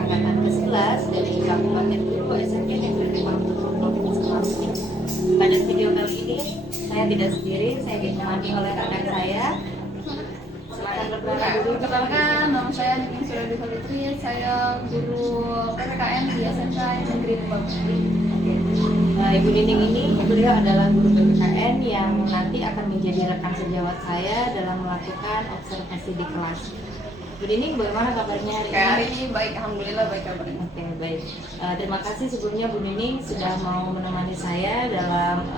angkatan ke-11 dari Kabupaten Guru SMP Negeri 50 Provinsi Sulawesi. Pada video kali ini saya tidak sendiri, saya ditemani oleh rekan saya. Silakan berkenalan dulu. Perkenalkan, nama saya Nining Suradi Fitri, saya guru PPKN di SMK Negeri 50. Ibu Nining ini, beliau adalah guru PPKN yang nanti akan menjadi rekan sejawat saya dalam melakukan observasi di kelas. Bu Nining, bagaimana kabarnya hari ini? Hari ini baik, alhamdulillah baik kabarnya. Oke, baik. Terima kasih sebelumnya Bu Nining sudah mau menemani saya dalam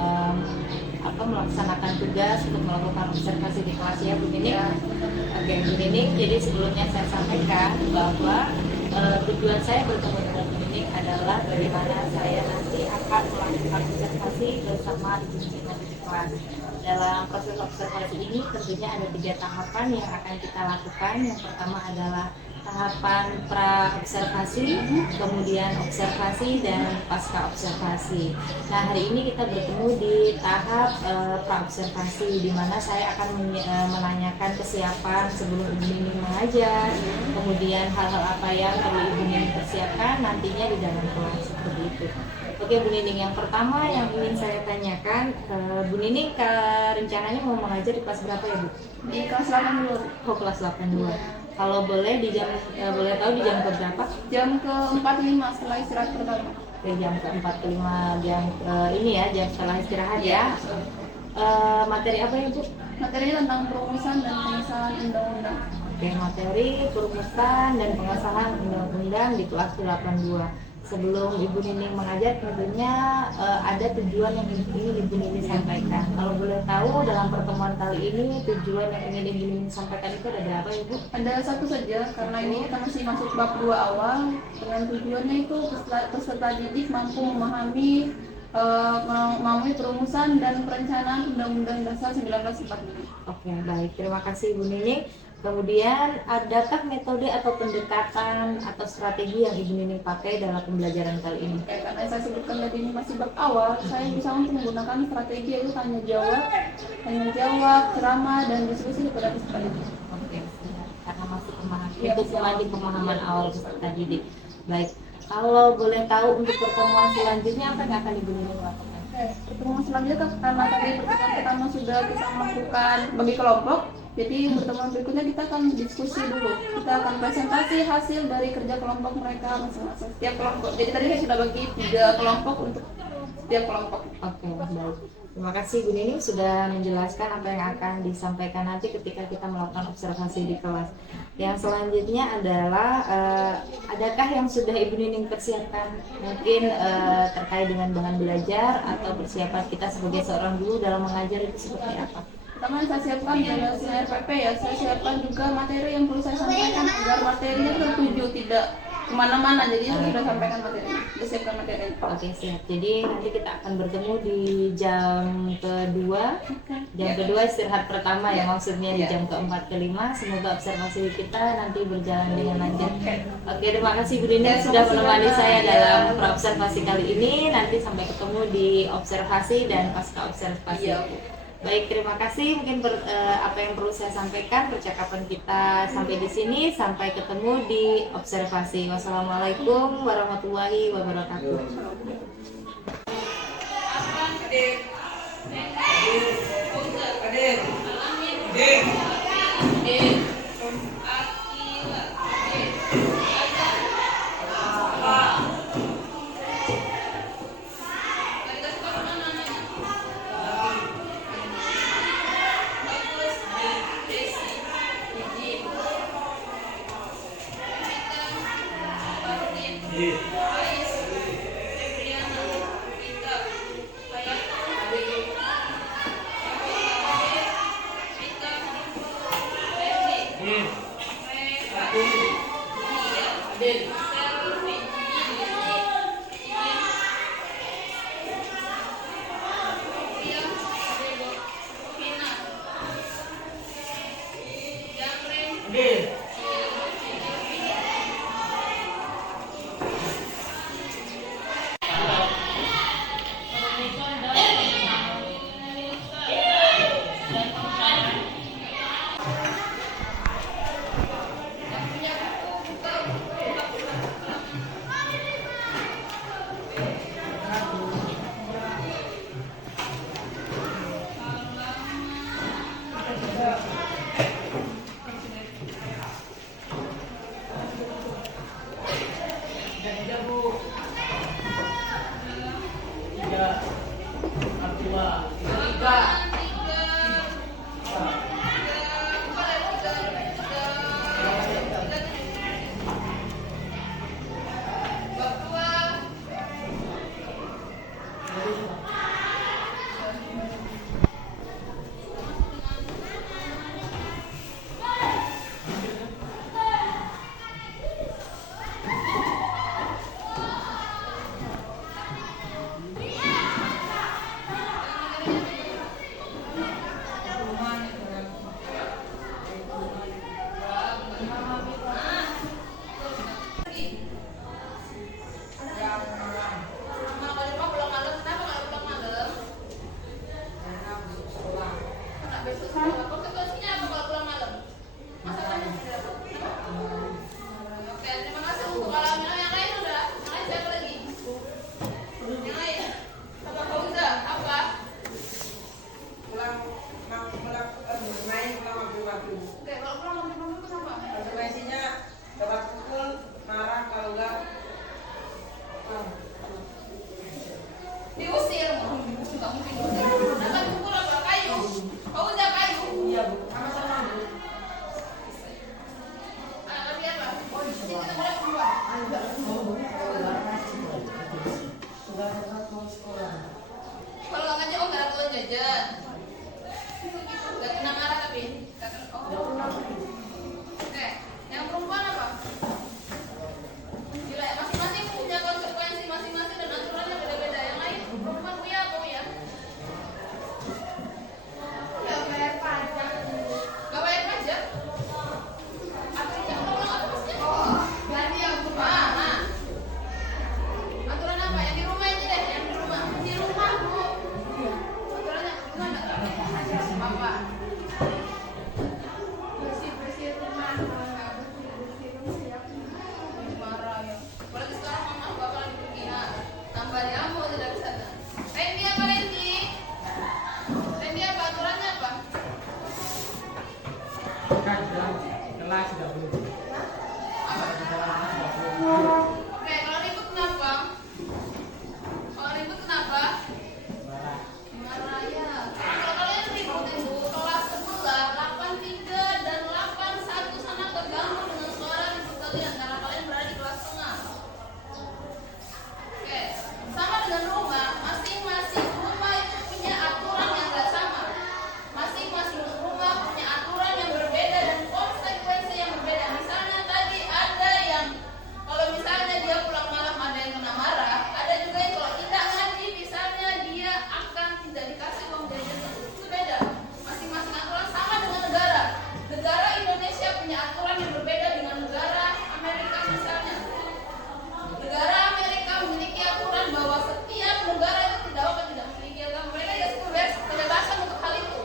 melaksanakan tugas untuk melakukan observasi di kelas ya Bu Nining. Oke, Bu Nining, jadi sebelumnya saya sampaikan bahwa tujuan saya bertemu dengan Bu Nining adalah bagaimana saya nanti akan melakukan observasi bersama Ibu Nining nanti di kelas. Dalam proses observasi ini tentunya ada 3 tahapan yang akan kita lakukan. Yang pertama adalah tahapan pra-observasi, kemudian observasi, dan pasca observasi. Nah, hari ini kita bertemu di tahap pra-observasi, di mana saya akan menanyakan kesiapan sebelum Ibu Nining mengajar, kemudian hal-hal apa yang perlu Ibu Nining persiapkan nantinya di dalam kelas, seperti itu. Oke Bu Nining, yang pertama yang ingin saya tanyakan, Bu Nining rencananya mau mengajar di kelas berapa ya Bu? Di kelas 82. Oh, kelas 82. Kalau boleh boleh tahu di jam berapa? Jam ke-45 setelah istirahat pertama. Oke, jam ke-45 jam ini ya, jam setelah istirahat ya. Materi apa ya Bu? Materinya tentang perumusan dan pengesahan undang-undang. Oke, materi perumusan dan pengesahan undang-undang di kelas 82. Sebelum Ibu Nining mengajar tentunya ada tujuan yang ingin Ibu Nining sampaikan. Kalau boleh tahu dalam pertemuan kali ini tujuan yang ingin Ibu Nining sampaikan itu ada apa Ibu? Ada satu saja, karena ini kita masih masuk bab 2 awal. Dengan tujuannya itu peserta didik mampu memahami perumusan dan perencanaan Undang-Undang Dasar 1945. Oke, baik. Terima kasih Ibu Nining. Kemudian, adakah metode atau pendekatan atau strategi yang Ibu Nining pakai dalam pembelajaran kali ini? Oke, karena saya sebutkan tadi ini masih bab awal, saya bisa untuk menggunakan strategi yaitu tanya jawab, ceramah, dan diskusi kepada peserta didik. Oke, karena masih pemahaman, Ya, itu lagi pemahaman awal peserta didik. Baik, kalau boleh tahu untuk pertemuan selanjutnya apa yang akan Ibu Nining lakukan? Oke, pertemuan selanjutnya karena tadi pertemuan pertama sudah kita melakukan bagi kelompok, jadi pertemuan berikutnya kita akan diskusi dulu. Kita akan presentasi hasil dari kerja kelompok mereka masing-masing setiap kelompok. Jadi tadi saya sudah bagi 3 kelompok untuk setiap kelompok. Oke, baik. Terima kasih Bu Nining sudah menjelaskan apa yang akan disampaikan nanti ketika kita melakukan observasi di kelas. Yang selanjutnya adalah adakah yang sudah Ibu Nining persiapkan mungkin terkait dengan bahan belajar atau persiapan kita sebagai seorang guru dalam mengajar itu seperti apa? Pertama yang saya siapkan adalah RPP ya. Saya siapkan juga materi yang perlu saya sampaikan agar materinya tertuju tidak kemana-mana. Jadi saya sudah sampaikan materinya, sudah siapkan materi. Oke, siap. Jadi nanti kita akan bertemu di jam kedua. Jam kedua istirahat pertama ya, maksudnya di jam ke-4 ke-5. Semoga observasi kita nanti berjalan dengan lancar. Oke, terima kasih Bu Nining sudah menemani saya dalam observasi kali ini. Nanti sampai ketemu di observasi dan pasca observasi. Baik, terima kasih. Mungkin apa yang perlu saya sampaikan, percakapan kita sampai di sini. Sampai ketemu di observasi. Wassalamualaikum warahmatullahi wabarakatuh. Kalau nggak ngaji, oh nggak ada tuan jajan. Nggak kena marah tapi. Oke, yang perempuan apa? Gila, masing-masing punya konsekuensi masing-masing dan aturannya beda-beda. Yang lain perempuan punya apa ya? Nggak bayar pajak. Nggak bayar pajak? Apa sih? Apa maksudnya? Oh, berarti yang rumah. Nah, aturan apa? Yang di rumah aja deh, yang di rumah. Di rumah bu. Aturannya gimana? Apa? Bersih-bersih rumah. Kalau nggak bersih-bersih rumah ya marah ya. Apalagi sekarang mama bapak lagi pergi. Nah, tambah nyamuk tidak bisa. Lendi apa Lendi? Lendi apa? Aturannya apa? Kelas 30. Oke, kalau ribut kenapa? Kalau ribut kenapa? Marah ya. Kalau kalian ribut itu kelas sebelah 83 dan 81 sana terganggu dengan suara ribut kalian karena kalian berada di kelas tengah. Oke, sama dengan rumah, masing-masing rumah itu punya aturan yang nggak sama. Masing-masing rumah punya aturan yang berbeda dan konsekuensi yang berbeda. Misalnya tadi ada yang kalau misalnya dia pulang malam ada yang kena marah, ada juga yang kalau tidak ngaji misalnya dia akan tidak dikasih uang jajan. Itu beda. Masing-masing aturan sama dengan negara. Negara Indonesia punya aturan yang berbeda dengan negara Amerika misalnya. Negara Amerika memiliki aturan bahwa setiap negara itu tidak memiliki agama. Mereka dikasih kebebasan untuk hal itu.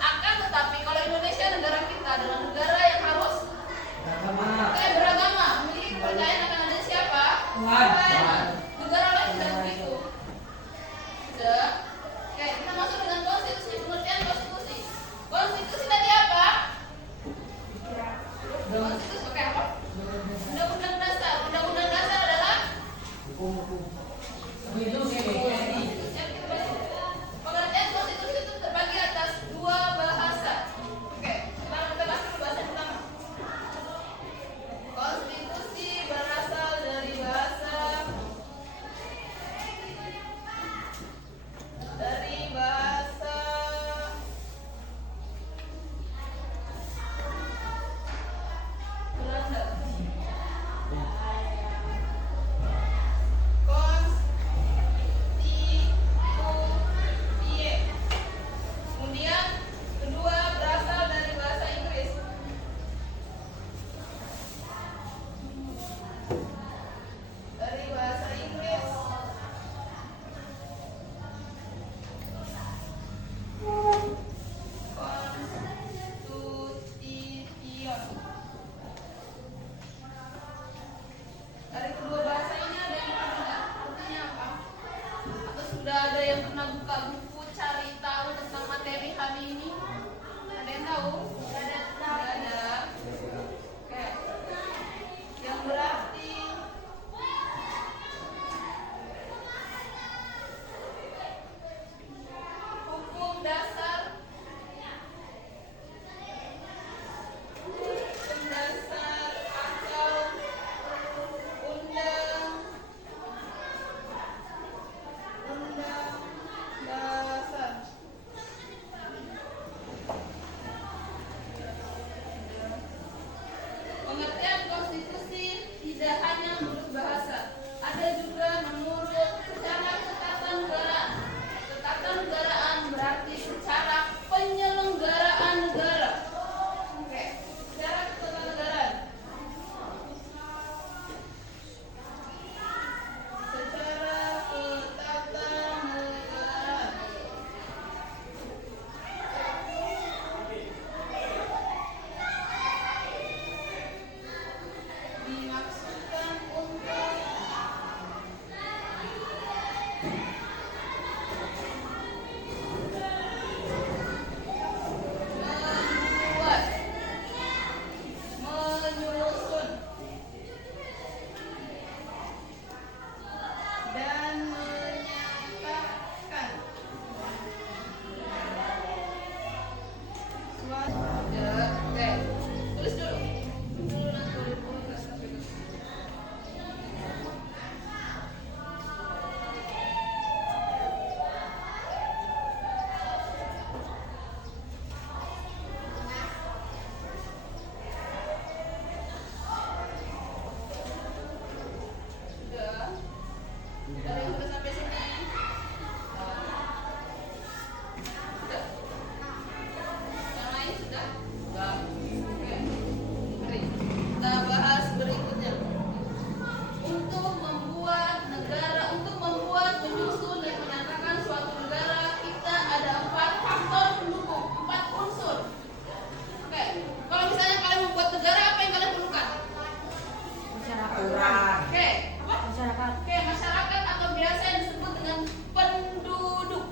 Akan tetapi kalau Indonesia negara kita adalah negara yang harus beragama, memiliki kepercayaan akan ada siapa? Tuhan. Negara lain tidak begitu. Sudah. Oke, kita masuk dengan konstitusi, pengertian konstitusi. Konstitusi tadi apa? Konstitusi, oke apa? Undang-undang dasar. Undang-undang dasar adalah pengertian konstitusi itu terbagi atas dua bahasa. Oke, sekarang kita bahas dulu bahasa pertama. Konstitusi berasal dari bahasa Belanda. Konstitusie. Kemudian kedua berasal dari bahasa Inggris. Dari bahasa Inggris. Constitution. Dari kedua bahasa ini ada yang pernah artinya apa? Atau sudah ada yang pernah buka buku cari tahu tentang materi hari ini? Ada yang tahu? Tidak ada. Oke. Yang berarti hukum dasar atau undang dasar Dari yang sudah sampai sini. Sudah. Yang lain sudah? Oke. Mari kita bahas berikutnya. Untuk membuat penyusun yang menyatakan suatu negara, kita ada 4 faktor pendukung, 4 unsur. Oke. Kalau misalnya kalian membuat negara, apa yang kalian perlukan? Masyarakat. Oke. Apa? Masyarakat. Oke, masyarakat atau biasa yang disebut dengan penduduk.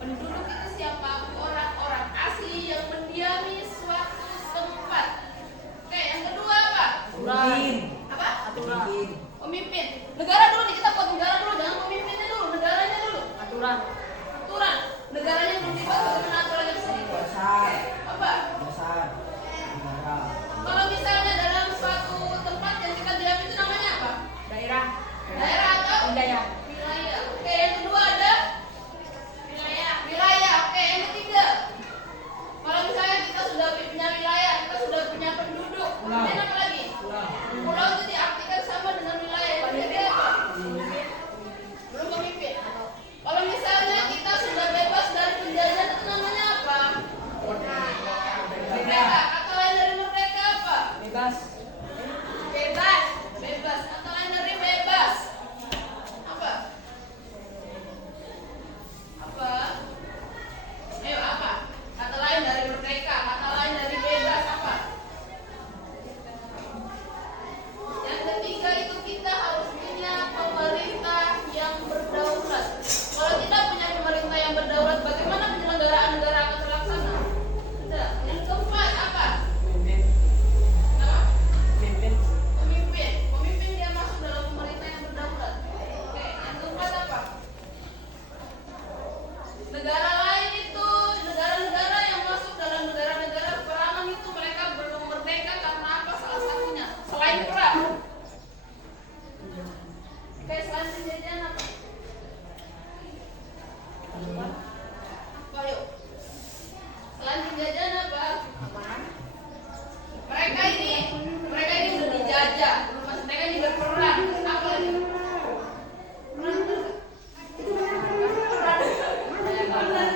Penduduk itu siapa? Orang-orang asli yang mendiami suatu tempat. Oke, yang kedua apa? Aturan. Apa? Aturan. Pemimpin. Negara dulu nih, kita buat negara dulu, jangan pemimpinnya dulu, negaranya dulu. Aturan. Aturan. Negaranya belum dibuat, bagaimana aturannya bisa dibuat? Dasar. Apa? Dasar. Negara. Kalau misalnya dalam suatu tempat yang kita diam itu namanya apa? Daerah. Daerah atau? Wilayah. Wilayah. Oke, yang kedua ada? Wilayah. Wilayah. Oke, yang ketiga. Kalau misalnya kita sudah punya wilayah, kita sudah punya penduduk, kemudian apa lagi? Pulau. Pulau itu diartikan sama dengan wilayah. Yang ketiga apa? Belum pemimpin. Kalau misalnya kita sudah bebas dari penjajahan itu namanya apa? Merdeka. Kata lain dari merdeka apa? Bebas. Bebas. Bebas. Kata lain dari bebas. Apa? Apa? Ayo apa? Kata lain dari merdeka. Kata lain dari bebas apa? Yang ketiga itu kita harus punya pemerintah yang berdaulat. Kalau tidak punya pemerintah yang berdaulat, bagaimana penyelenggaraan negara akan terlaksana? Tidak. Yang keempat apa? Pemimpin. Apa? Pemimpin. Pemimpin. Pemimpin dia masuk dalam pemerintah yang berdaulat. Oke, yang keempat apa? Negara lain itu, negara-negara yang masuk dalam negara-negara perangan itu mereka belum merdeka karena apa? Salah satunya selain perang. Oke, selain penjajahan apa? Apa yuk? Selain penjajahan apa? Mereka ini udah dijajah, mereka ini berperang. Terus apa lagi? Perang terus? Perang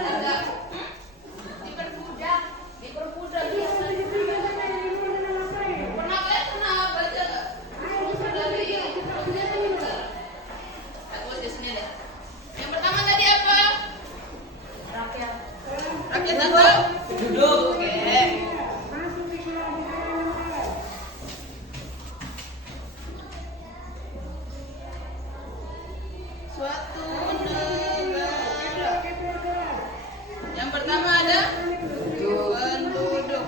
enggak? Diperbudak biasa. Pernah kalian baca nggak? Unsur dari penjajahan negara. Aku baca sendiri. Yang pertama tadi apa? Rakyat. Rakyat atau penduduk? Oke. Suatu negara. Yang pertama ada penduduk.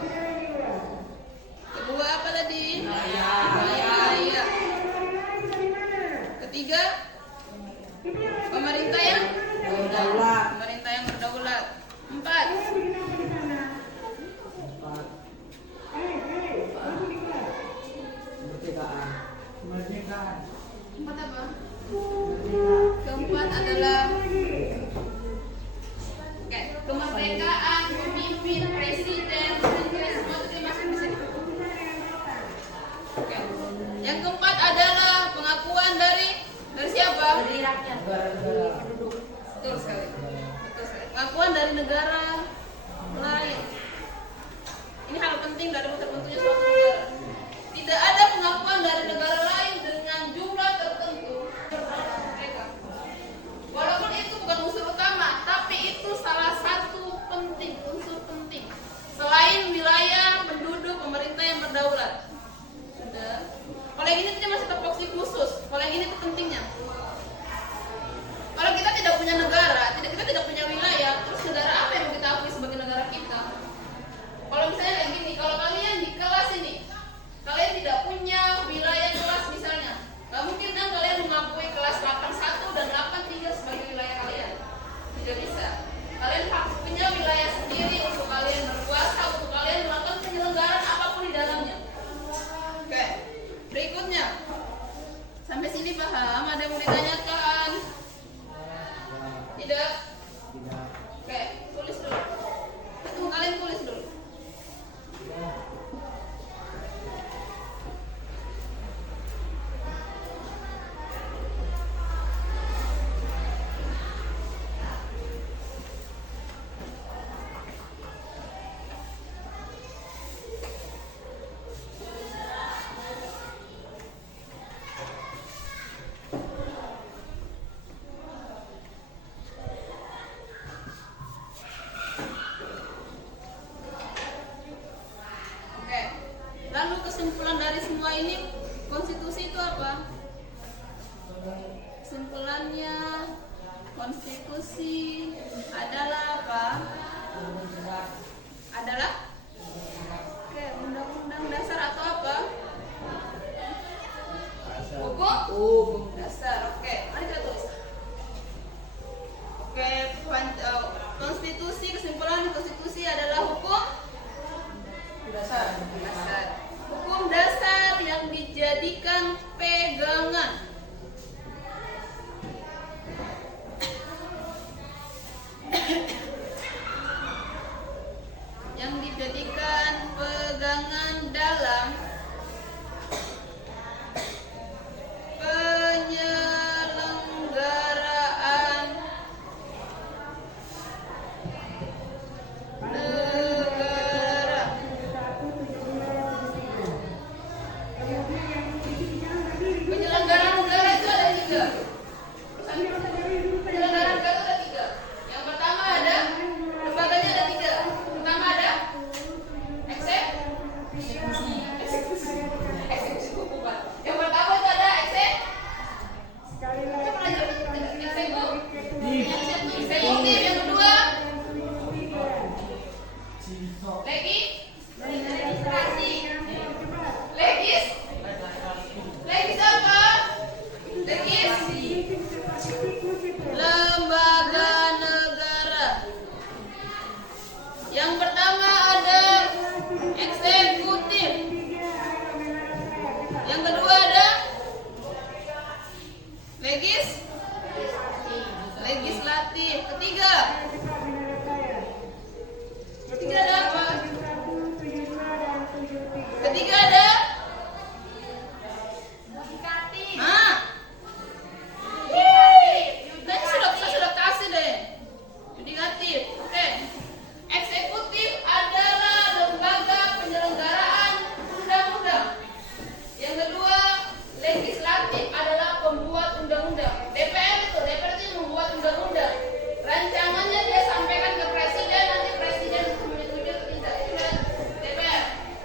Kedua apa tadi? Wilayah. Ketiga pemerintah yang Berdaulat. Pemerintah yang berdaulat. 4. Empat. Kemerdekaan. Kemerdekaan. 4 apa? Merdeka. Keempat adalah kemerdekaan, pemimpin, presiden, menteri, semua itu masuk di sini. Oke. Yang keempat adalah pengakuan dari siapa? Dari rakyat. Negara-negara. Penduduk. Betul sekali. Betul sekali. Pengakuan dari negara lain. Ini hal penting dari terbentuknya suatu negara. Tidak ada pengakuan dari negara lain dengan jumlah tertentu terhadap mereka. Walaupun itu bukan unsur utama, tapi itu salah satu unsur penting. Selain wilayah, penduduk, pemerintah yang berdaulat. Sudah. Kalau yang ini masih terfokus khusus. Kalau yang ini itu pentingnya. Kalau kita tidak punya negara, kita tidak punya wilayah, terus negara apa yang mau kita akui sebagai negara kita? Kalau misalnya kayak gini, kalau kalian di kelas ini, kalian tidak punya wilayah kelas misalnya, nggak mungkin kan kalian mengakui kelas 81 dan 83 sebagai wilayah kalian. Tidak bisa. Kalian harus punya wilayah sendiri untuk kalian berkuasa, untuk kalian melakukan penyelenggaraan apapun di dalamnya. Oke, berikutnya. Sampai sini paham? Ada yang mau ditanyakan? Tidak? Tidak. Oke, tulis dulu. Itu kalian tulis dulu. konstitusi adalah apa? Adalah oke, undang-undang dasar atau apa? Hukum dasar. Oke, mari kita tulis. Oke, konstitusi, kesimpulan konstitusi adalah hukum dasar. Hukum dasar yang dijadikan pegangan dalam penyelenggaraan negara. Penyelenggaraan negara itu ada 3. Penyelenggaraan negara itu ada 3. Yang pertama ada lembaganya ada 3. Pertama ada eksekusi. Yang pertama itu ada eksekutif. Yang kedua legislasi. Legis apa? Lembaga negara. Yang pertama ada eksekutif. Yang kedua ada legislatif. Ketiga ada apa? Ketiga ada saya sudah kasih deh. Yudikatif. Oke. Eksekutif adalah lembaga penyelenggaraan undang-undang. Yang kedua, legislatif adalah pembuat undang-undang. DPR itu membuat undang-undang. Rancangannya dia sampaikan ke presiden, nanti presiden menyetujui atau tidak. Itu DPR.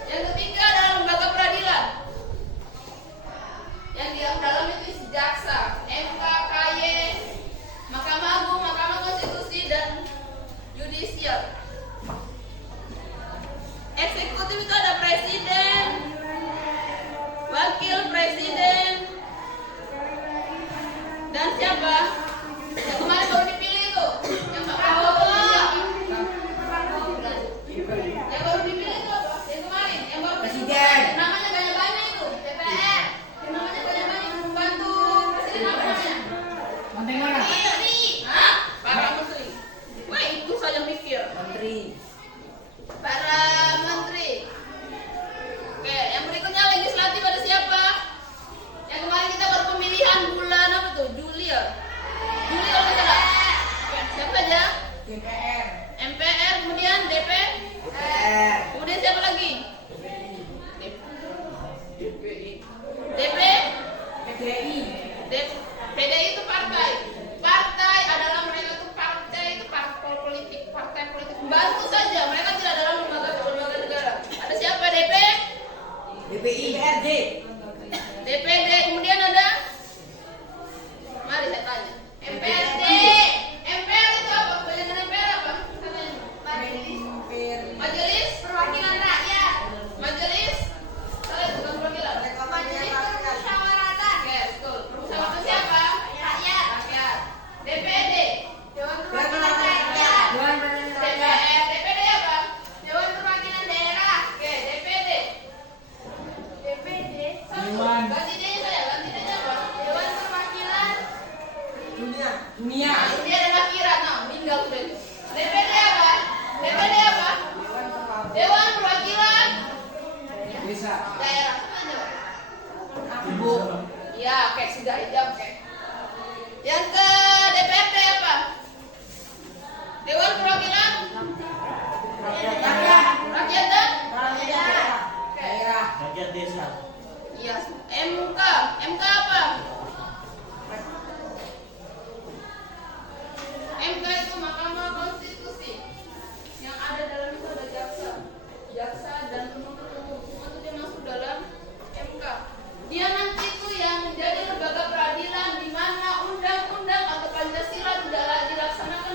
Yang ketiga adalah lembaga peradilan. Yang di dalam itu isi jaksa, MK, KY, Mahkamah Agung, Mahkamah Konstitusi, dan yudisial. Eksekutif itu ada presiden, wakil presiden, dan siapa? Yang kemarin baru dipilih itu, yang Pak Prabowo. Yang baru dipilih itu apa? Yang kemarin, yang baru Presiden. namanya banyak-banyak itu, DPR. Yang namanya banyak-banyak pembantu presiden apa namanya? Menteri mana? Hah? Para menteri. Wah, itu saja mikir. Menteri. Para menteri. Oke, yang berikutnya legislatif ada siapa? Yang kemarin kita baru pemilihan bulan apa tuh? Juli ya? Juli kalau nggak salah. Oke, siapa aja? DPR. MPR, kemudian DPR. kemudian siapa lagi? DP, PDI itu partai. Partai adalah mereka tuh partai politik. Bantu saja, mereka tidak dalam lembaga negara. Ada siapa? DPI. DPRD. DPD, kemudian ada, mari saya tanya, MPRD. MPR itu apa? Kebanyakan MPR apa? Majelis Perwakilan Rakyat. Majelis bukan perwakilan. Majelis Permusyawaratan. Oke, betul. Permusyawaratan siapa? Rakyat. DPD. Dewan Perwakilan Rakyat. DPR. DPD apa? Dewan Perwakilan Daerah. Oke, DPD. Dewan. Ganti dia apa? Dewan Perwakilan Dunia. Dia adalah kira, meninggal sudah itu. DPD apa? Dewan Perwakilan Desa. Daerah. Ibu. Ya, oke, sudah aja, oke. Yang ke DPRD apa? Dewan Perwakilan Rakyat dan Daerah. Rakyat desa. iya. MK apa? MK itu Mahkamah Konstitusi. Yang ada dalam itu ada jaksa dan penuntut umum. Semua itu dia masuk dalam MK. Dia nanti itu yang menjadi lembaga peradilan di mana undang-undang atau Pancasila tidak dilaksanakan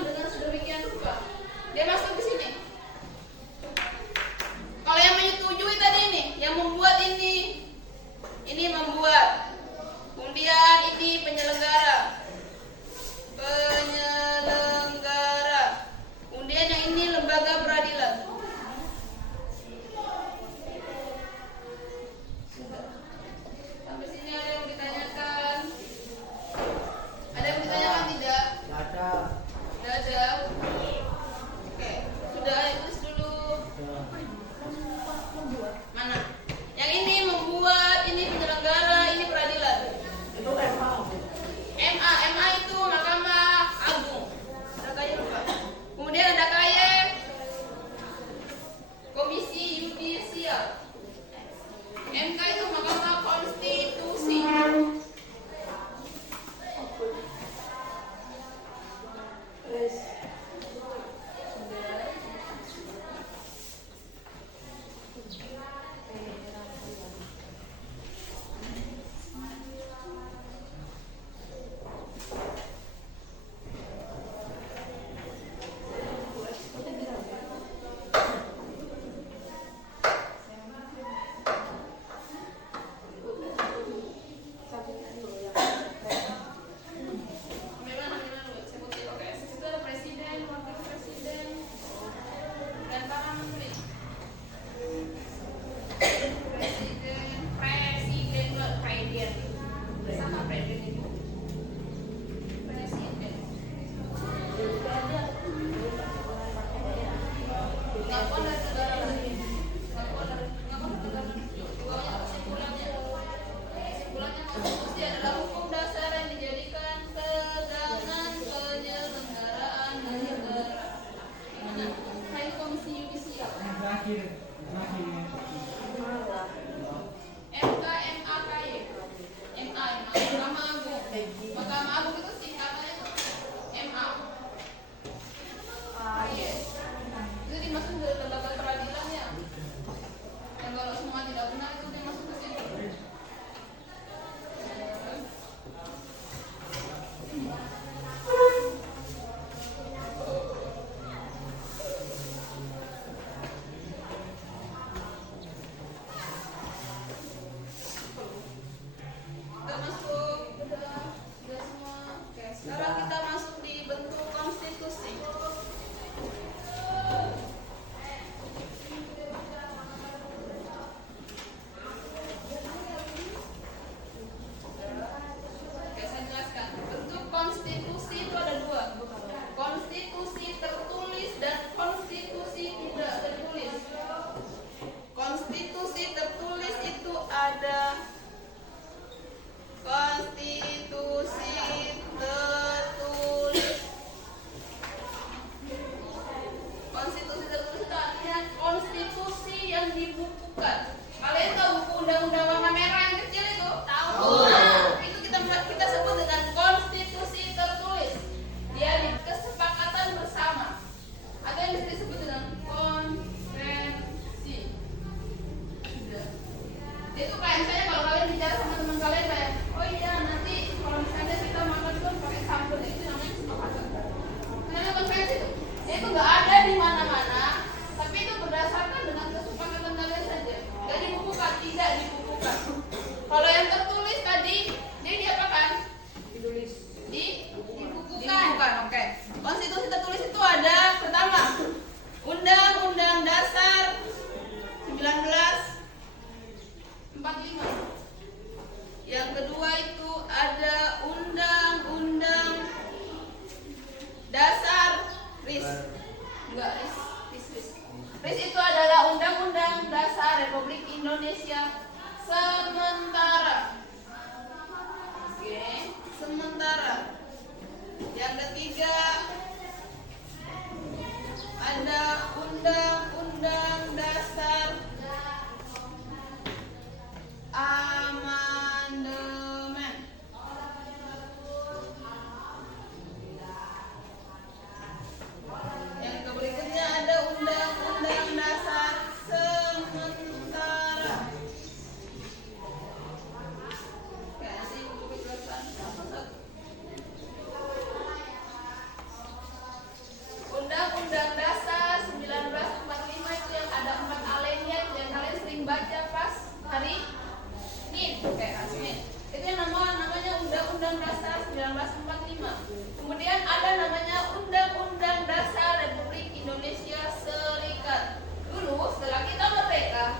Undang-Undang Dasar 1945. Kemudian ada namanya Undang-Undang Dasar Republik Indonesia Serikat. Dulu setelah kita merdeka,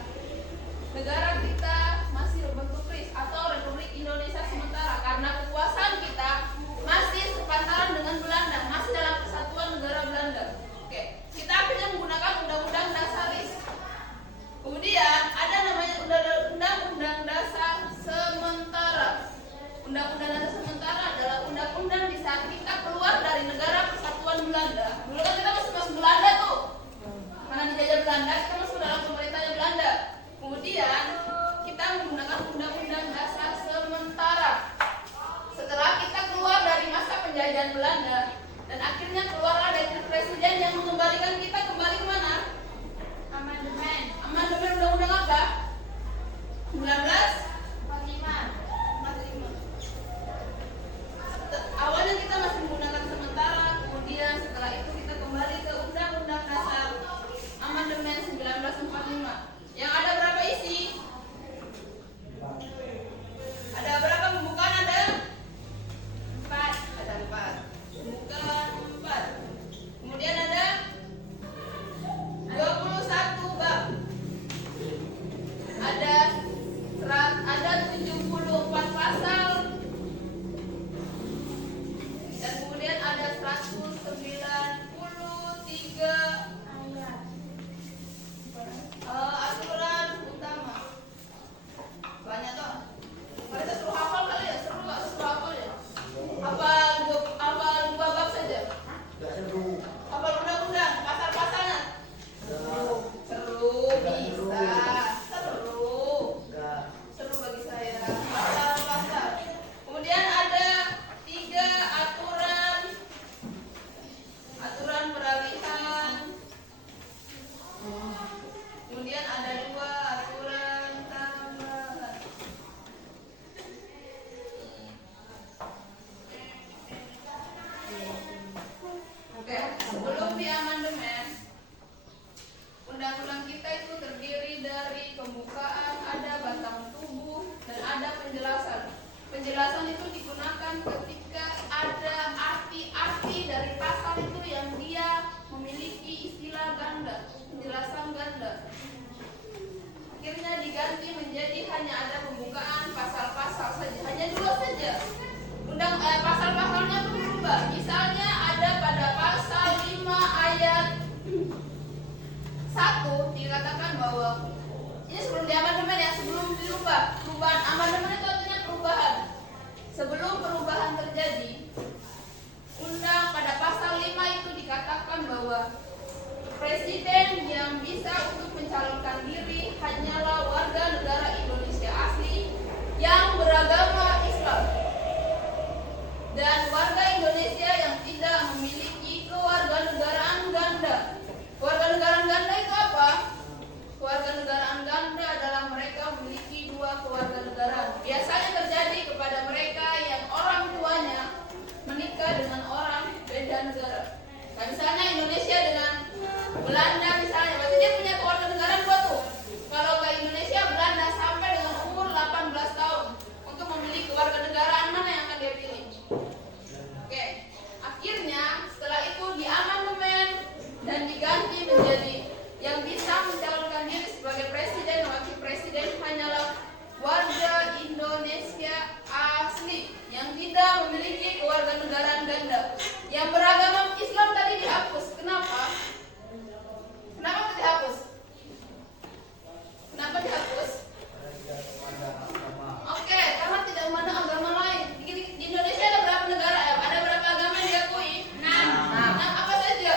negara kita masih berbentuk KRIS atau Republik Indonesia Sementara karena kekuasaan kita masih sepantaran dengan Belanda, masih dalam kesatuan negara Belanda. Oke, kita akhirnya menggunakan Undang-Undang Dasar RIS. Kemudian ada namanya Undang-Undang Dasar Sementara. Undang-Undang Dasar Sementara adalah undang-undang di saat kita keluar dari negara Persatuan Belanda. Dulu kan kita masih masuk Belanda tuh, mana dijajah Belanda, kita masuk dalam pemerintahnya Belanda. Kemudian kita menggunakan Undang-Undang Dasar Sementara setelah kita keluar dari masa penjajahan Belanda, dan akhirnya keluarlah dari presiden yang mengembalikan kita kembali ke mana? Amandemen. Amandemen undang-undang apa? 1945. Awalnya kita masih menggunakan sementara, kemudian setelah itu kita kembali ke Undang-Undang Dasar Amandemen 1945. Yang ada berapa isi? Ada berapa pembukaan ada? 4. Ada 4. Pembukaan 4. Kemudian ada 21 bab. Ada 74 pasal. Dan kemudian ada 193 aturan utama. Banyak toh. Kita seru hafal kali ya, seru nggak seru hafal ya? Hafal 2 bab saja. Hafal undang-undang, pasal-pasalnya. Seru bisa, seru bagi saya. Pasal-pasal. Kemudian ada 3 aturan peralihan. Kemudian ada 2 aturan tambahan. Oke, sebelum di amandemen, undang-undang kita itu terdiri dari pembukaan, ada batang tubuh, dan ada penjelasan. Penjelasan itu digunakan ketika ada arti-arti dari pasal itu yang dia memiliki istilah ganda, penjelasan ganda. Akhirnya diganti menjadi hanya ada pembukaan pasal-pasal saja, hanya 2 saja. Pasal-pasalnya itu berubah. Misalnya ada pada pasal 5 ayat 1 dikatakan bahwa ini sebelum di amandemen ya, sebelum dirubah. Perubahan amandemen itu artinya perubahan. Sebelum perubahan terjadi, pada pasal 5 itu dikatakan bahwa presiden yang bisa untuk mencalonkan diri hanyalah warga negara Indonesia asli yang beragama Islam dan warga Indonesia yang tidak memiliki kewarganegaraan ganda. Kewarganegaraan ganda itu apa? Kewarganegaraan ganda adalah mereka memiliki 2 kewarganegaraan. Biasanya terjadi kepada mereka yang orang tuanya menikah dengan orang beda negara. Nah, misalnya Indonesia dengan Belanda misalnya, berarti dia punya kewarganegaraan 2 tuh. Kalau ke Indonesia, Belanda sampai dengan umur 18 tahun untuk memilih kewarganegaraan mana yang akan dia pilih. Oke, akhirnya setelah itu diamandemen dan diganti menjadi yang bisa mencalonkan diri sebagai presiden dan wakil presiden hanyalah warga Indonesia asli yang tidak memiliki kewarganegaraan ganda. Yang beragama Islam tadi dihapus. Kenapa? Kenapa dihapus? Kenapa dihapus? Oke, karena tidak memandang agama lain. Di Indonesia ada berapa negara? Ada berapa agama yang diakui? 6. Apa saja?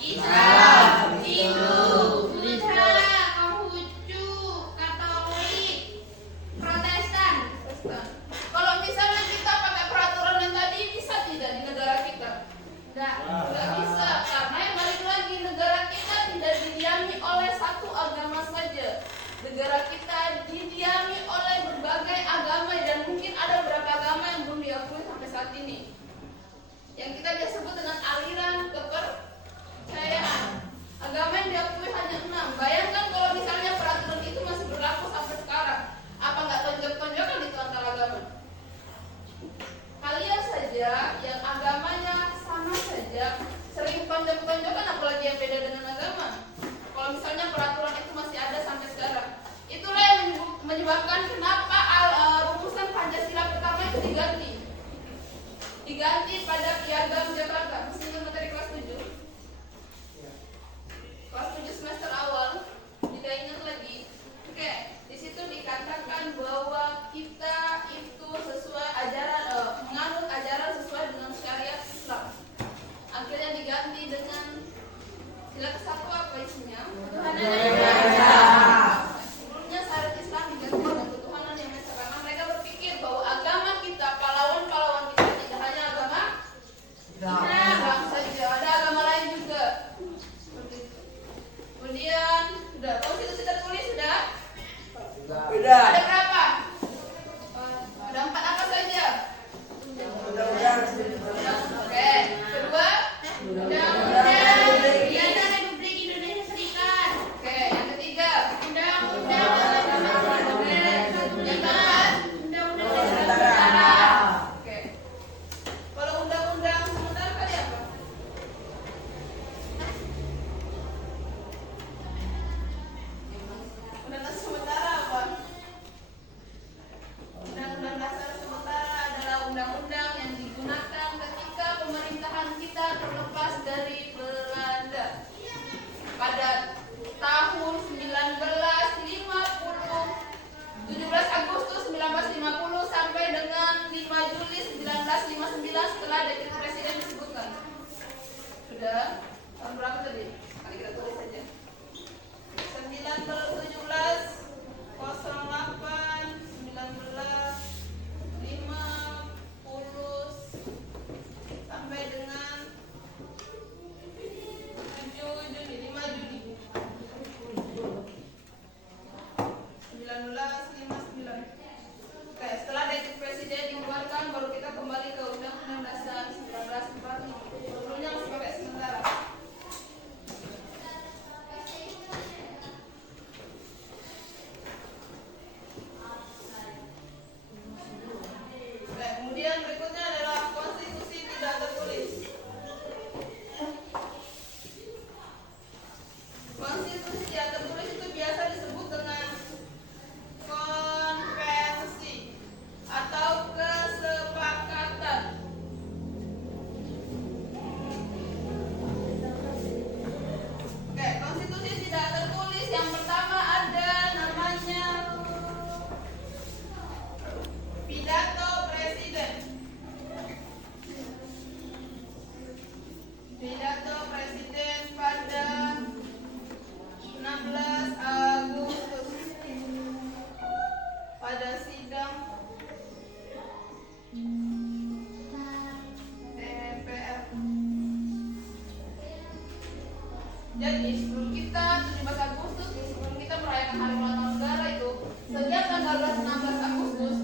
Islam, Hindu, Buddha, Konghucu, Katolik, Protestan. Kalau misalnya kita pakai peraturan yang tadi, bisa tidak di negara kita? Tidak bisa, karena yang balik lagi negara kita tidak didiami oleh satu agama saja. Negara kita didiami oleh berbagai agama dan mungkin ada beberapa agama yang belum diakui sampai saat ini. Yang kita biasa sebut dengan aliran kepercayaan. Agama yang diakui hanya 6. Bayangkan kalau misalnya peraturan itu masih berlaku sampai sekarang. Apa nggak tonjok-tonjokan itu antar agama? Kali diganti pada Piagam Jakarta. Masih ingat materi kelas 7? Kelas 7 semester awal, tidak ingat lagi. Oke, di situ dikatakan bahwa kita itu sesuai ajaran, menganut ajaran sesuai dengan syariat Islam. Akhirnya diganti dengan sila ke-1 apa isinya? Sebelumnya syariat Islam diganti dengan ketuhanan yang esa, karena mereka berpikir bahwa agama kita, pahlawan-pahlawan kita tidak hanya agama Islam saja, ada agama lain juga. Seperti itu. Kemudian sudah konstitusi tertulis sudah? Udah. Ada berapa? Ada 4 apa saja? Oke, kedua undang-undang Piagam Republik Indonesia Serikat. Oke, yang ketiga undang-undang yang keempat undang-undang sementara. Oke, kalau undang-undang sementara tadi apa? Undang-undang sementara apa? Undang-undang dasar sementara adalah undang-undang yang digunakan ketika pemerintahan kita terlepas dari Belanda pada tahun 17 Agustus 1950 sampai dengan 5 Juli 1959 setelah dekret presiden disebutkan. Sudah tahun berapa tadi? Mari kita tulis saja. 1917 08 19 50 sampai dengan 7 Juli 5 Juli 1959. Oke, setelah dekret presiden dikeluarkan baru kita kembali ke Undang-Undang Dasar 1945. Sebelumnya masih pakai sementara. Oke, kemudian berikutnya adalah konstitusi tidak tertulis. Konstitusi tidak tertulis itu biasa disebut dengan konvensi atau kesepakatan. Oke, konstitusi tidak tertulis yang pertama ada namanya pidato presiden. Pidato presiden pada 16 Agustus pada sidang DPR. Jadi sebelum kita 17 Agustus, sebelum kita merayakan Hari Ulang Tahun Negara itu, sejak tanggal 16 Agustus,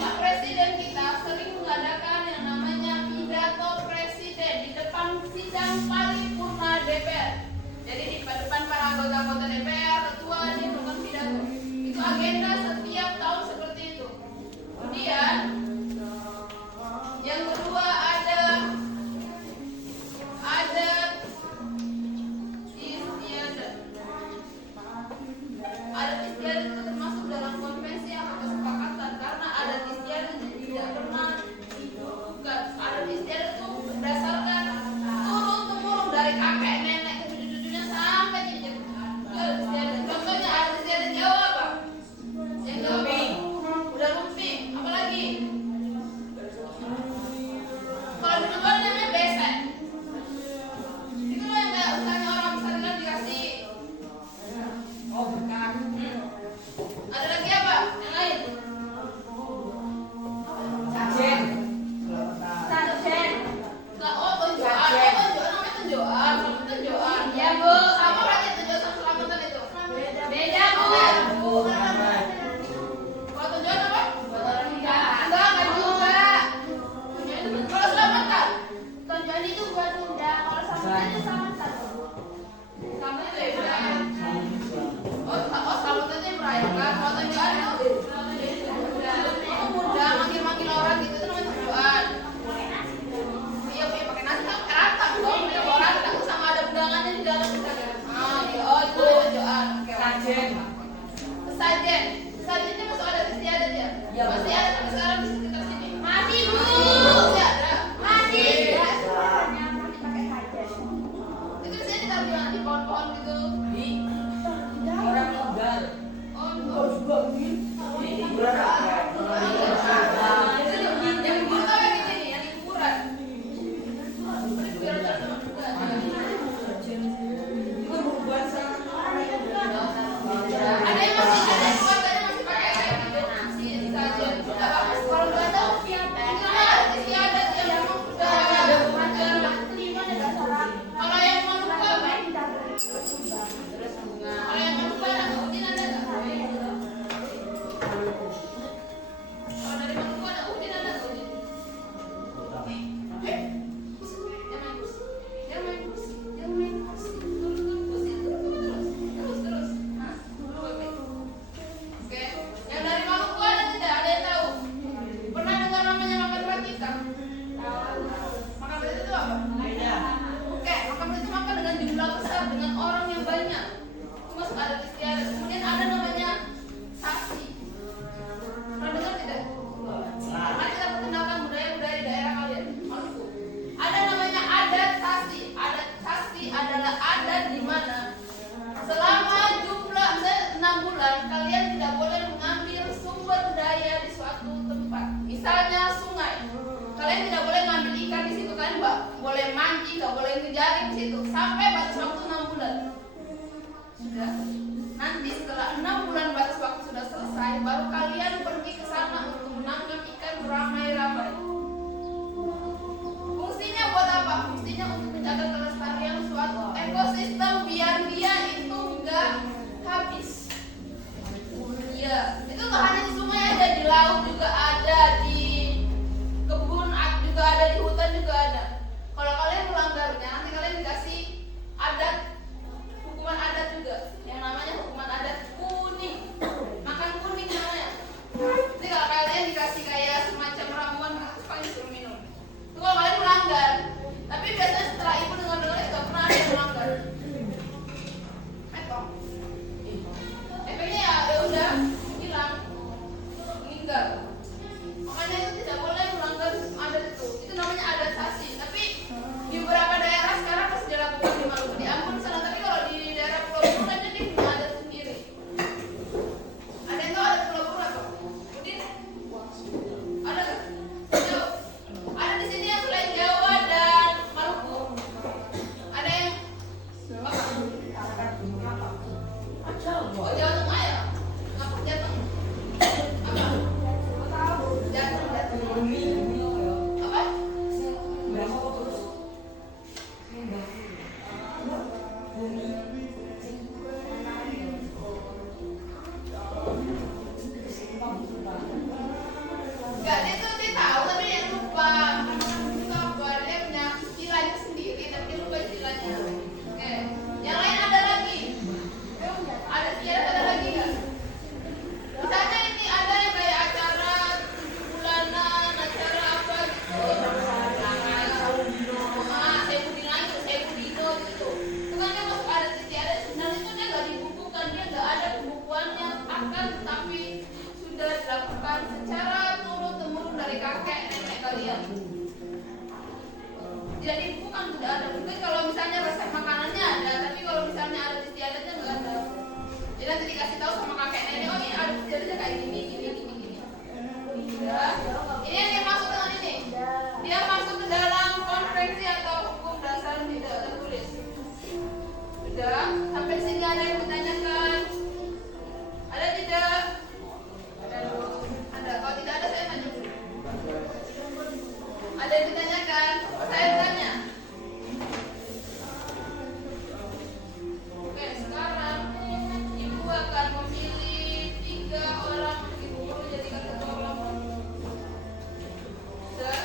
Pak Presiden kita sering mengadakan yang namanya pidato presiden di depan sidang paripurna DPR. Jadi di depan para anggota-anggota DPR, ketua dia melakukan pidato. Itu agenda setiap tahun seperti itu. Kemudian yang kedua ada istiadat. Adat istiadat itu termasuk dalam konvensi atau kesepakatan, karena adat istiadat tidak pernah dibutuhkan. Adat istiadat itu berdasarkan turun temurun dari kakek nenek ke cucu-cucunya sampai cucu. Contohnya adat istiadat Jawa apa? Yang Jawa udah lumping, apalagi? Kalau di luar namanya besek. Itu loh yang kayak misalnya orang misalnya dikasih. Oh, bukan. Ada lagi apa? Yang lain? Sajen. Sajen. Oh, tunjukan. Namanya tunjukan. Tunjukan. Ya, Bu. Apa berarti tunjukan sama selamatan itu? Beda, Bu. Kalau tunjukan apa? Enggak juga. Kalau selamatan? mati, nggak boleh ngejaring di situ sampai batas waktu 6 bulan. Sudah. Nanti setelah 6 bulan batas waktu sudah selesai, baru kalian pergi ke sana untuk menangkap ikan beramai-ramai. Fungsinya buat apa? Fungsinya untuk menjaga kelestarian suatu ekosistem biar dia itu nggak habis. Iya, itu nggak hanya di sungai ada, di laut juga ada, di kebun juga ada, di hutan juga ada. Kalau kalian melanggarnya, nanti kalian dikasih adat, hukuman adat juga, yang namanya hukuman adat kuning. Makan kuning namanya. Jadi kalau kalian dikasih kayak semacam ramuan, pasti disuruh minum. Itu kalau kalian melanggar. Tapi biasanya setelah ibu dengar-dengar itu nggak pernah ada yang melanggar. Efeknya ya udah hilang, meninggal. Makanya itu tidak boleh melanggar adat itu. Itu namanya adaptasi. Tapi di beberapa daerah sekarang masih dilakukan di Maluku, di Ambon sana. Tapi kalau di daerah Pulau Buru kan dia punya adat sendiri. Ada yang tahu adat Pulau Buru apa? Udin? Ada nggak? Jauh. Ada di sini yang selain Jawa dan Maluku. Ada yang apa? Oh, Jawa Tengah ya? Apa? Jateng? Apa? Jateng. Apa? Enggak, dia tahu tapi dia lupa. Itu apa? Dia punya istilahnya sendiri tapi dia lupa istilahnya. Oke. Yang lain ada lagi? Ada tiada ada lagi nggak? Misalnya ini ada yang kayak acara 7 bulanan, acara apa gitu. Saya budi lagi, saya budi itu gitu. Itu kan dia masuk adat istiadat. Sebenarnya itu dia nggak dibukukan, dia nggak ada pembukuannya. Akan tetapi sudah dilakukan secara turun temurun dari kakek nenek kalian. Tidak dibukukan, tidak ada. Mungkin kalau misalnya resep makanannya ada, tapi kalau misalnya adat istiadatnya nggak ada. Jadi nanti dikasih tahu sama kakek nenek, oh ini adat istiadatnya kayak gini. Ya. Ini yang dimaksud dengan ini. Dia masuk ke dalam konvensi atau hukum dasar tidak tertulis. Sudah, sampai sini ada yang ditanyakan? Ada tidak? Ada. Kalau tidak ada saya tanya dulu. Ada yang ditanyakan? Saya tanya. Oke, sekarang ibu akan memilih 3 orang ibu guru jadikan ketua kelompok. Sudah?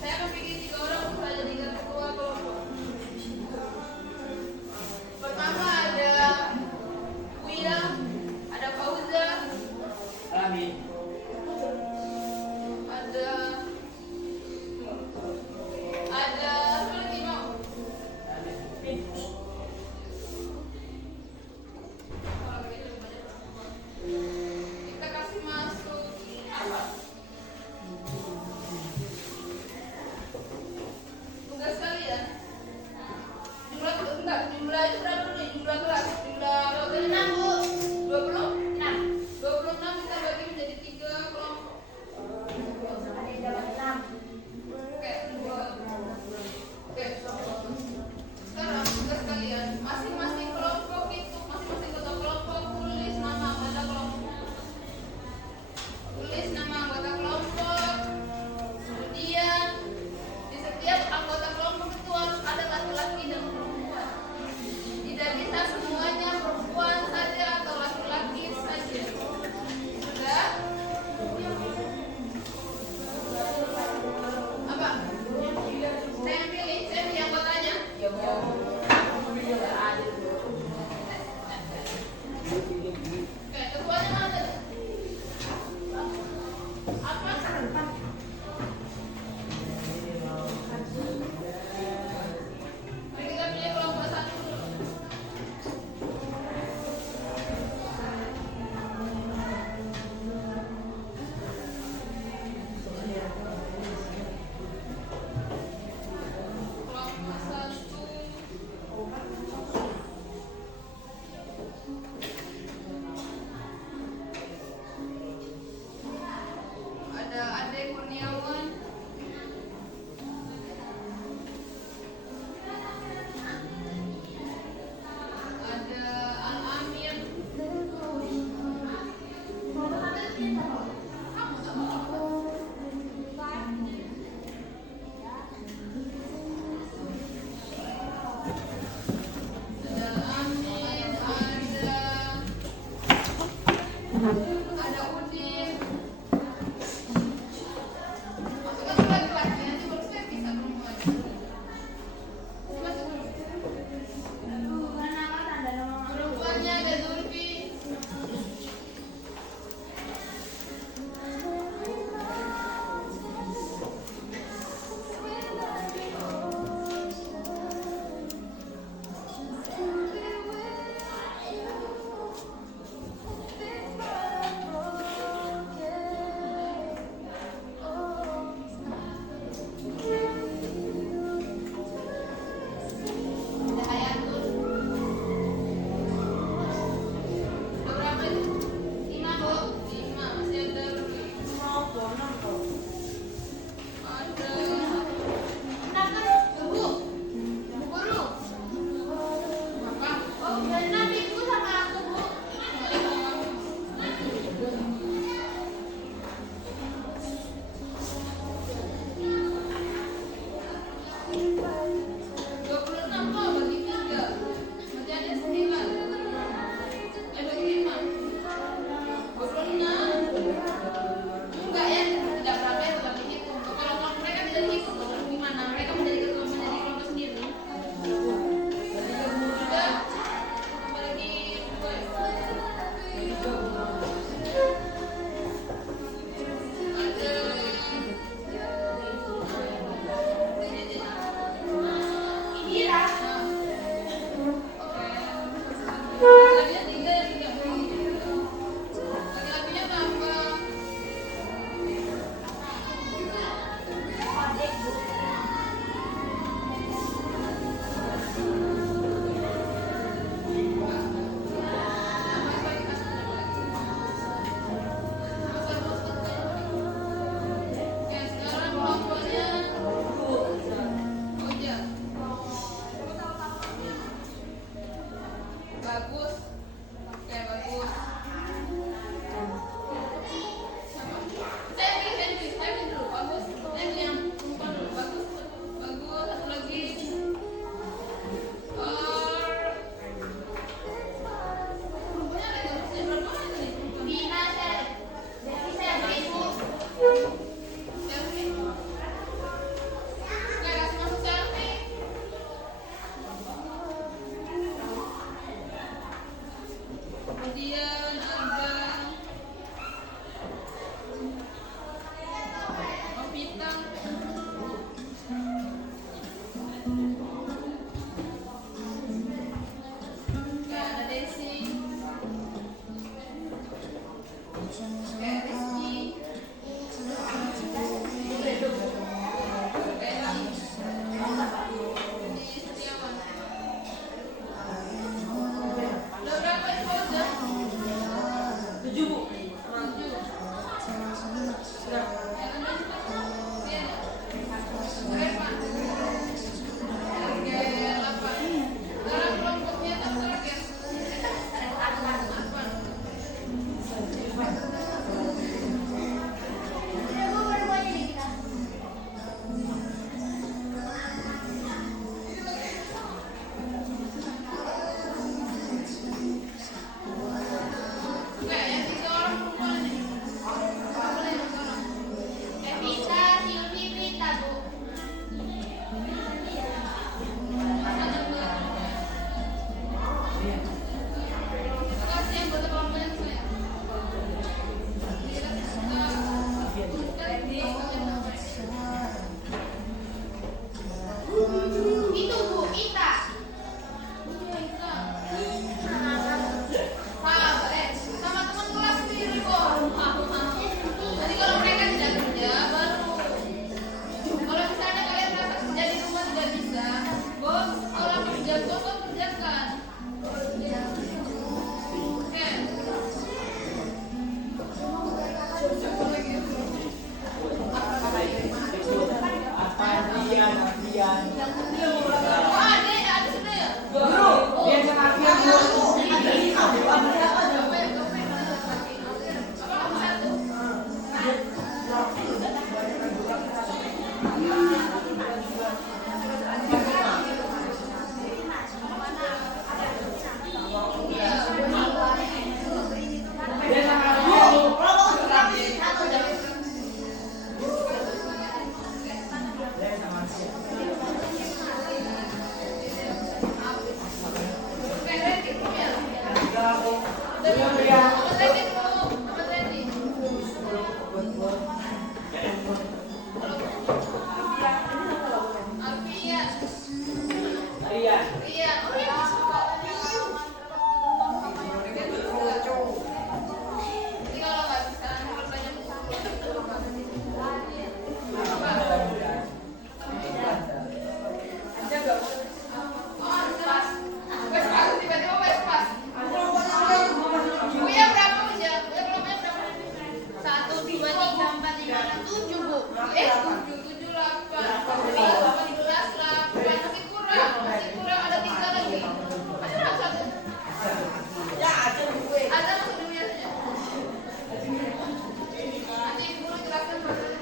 Saya akan pilih 3 orang untuk saya jadikan ketua kelompok. Pertama ada Wida, ada Fauza, Amin. ada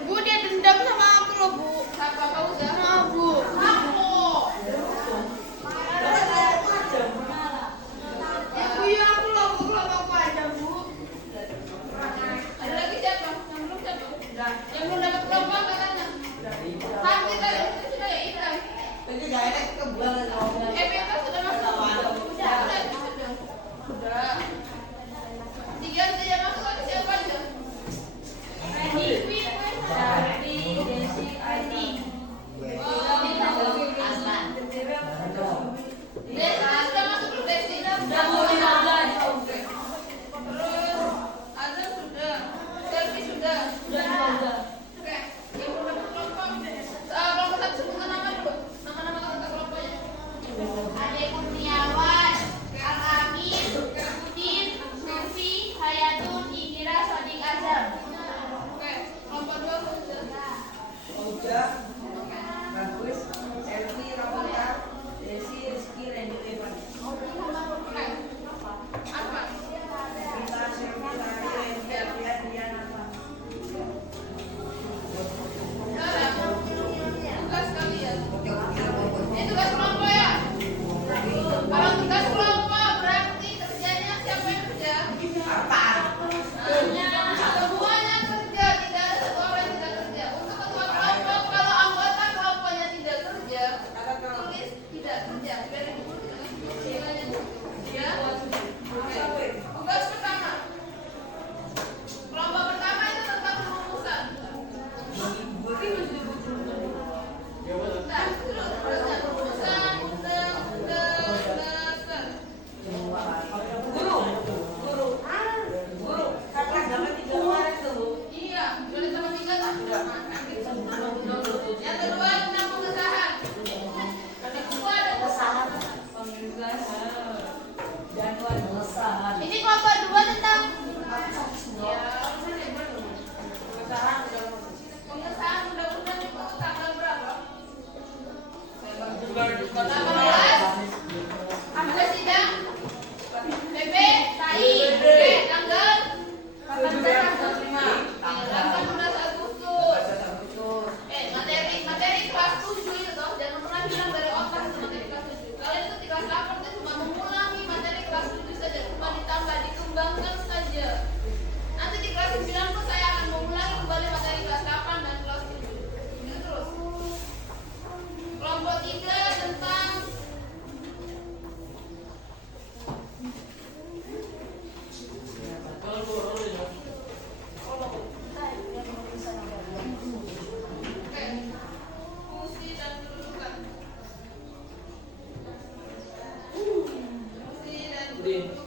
Bu, dia dendam sama aku loh, Bu. Sama Bu. Ya, Bu, ya aku loh, Bu. Kalau mau apa aja, Bu. Ada lagi siapa? Yang belum dapat kelompok katanya. Kan kita sudah ya itu. Kita sudah masuk. Sudah. Tiga saja masuk lagi siapa aja? Ini kelompok 2 tentang pengesahan undang-undang itu tanggal berapa? 18. Ada sidang PP TAI tanggal 18 Agustus. Materi kelas 7 itu toh, jangan pernah bilang dari otak itu materi kelas 7. Kalian itu di kelas 8 itu cuma mengulangi materi kelas 7 saja, cuma ditambah, dikembangkan saja. Nanti di kelas 9 pun saya akan mengulangi kembali materi kelas 8 dan kelas 7. Itu terus. Kelompok 3 tentang fungsi dan kedudukan. Fungsi dan kedudukan.